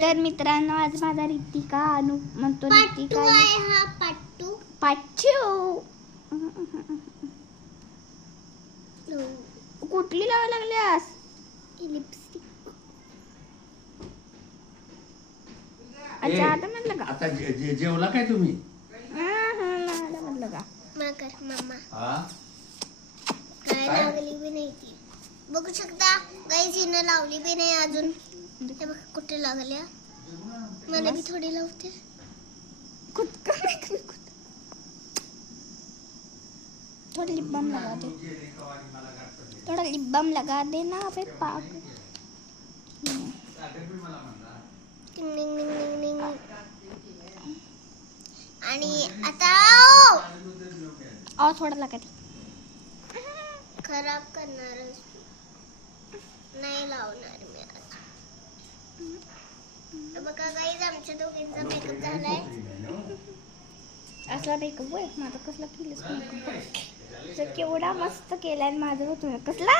तर मित्रांनो आज माझा रितिका अनु म्हणतो रितिका पाचू कुठली लावा लागल्यास लिपस्टिक अच्छा आता म्हटलं का आता जेवला काय तुम्ही म्हटलं का मम्मा काय लावली बी नाही ती बघू शकता गाईस हिने लावली बी नाही अजून हे बघ कुठे लागल्या मला भी थोड़ी लावते थोड़ा लिप बाम लगा दे थोड़ा लिप बाम लगा दे ना अबे पाग टिंग टिंग टिंग टिंग टिंग आणि आता और थोड़ा लगा दे खराब करणार नाही लावणार मी आज बघा गाईज आमच्या दोघींचा मेकअप झालाय असला मेकअप आहे माझा कसला केलंस मेकअप केवढा मस्त केलाय माझं होतं कसला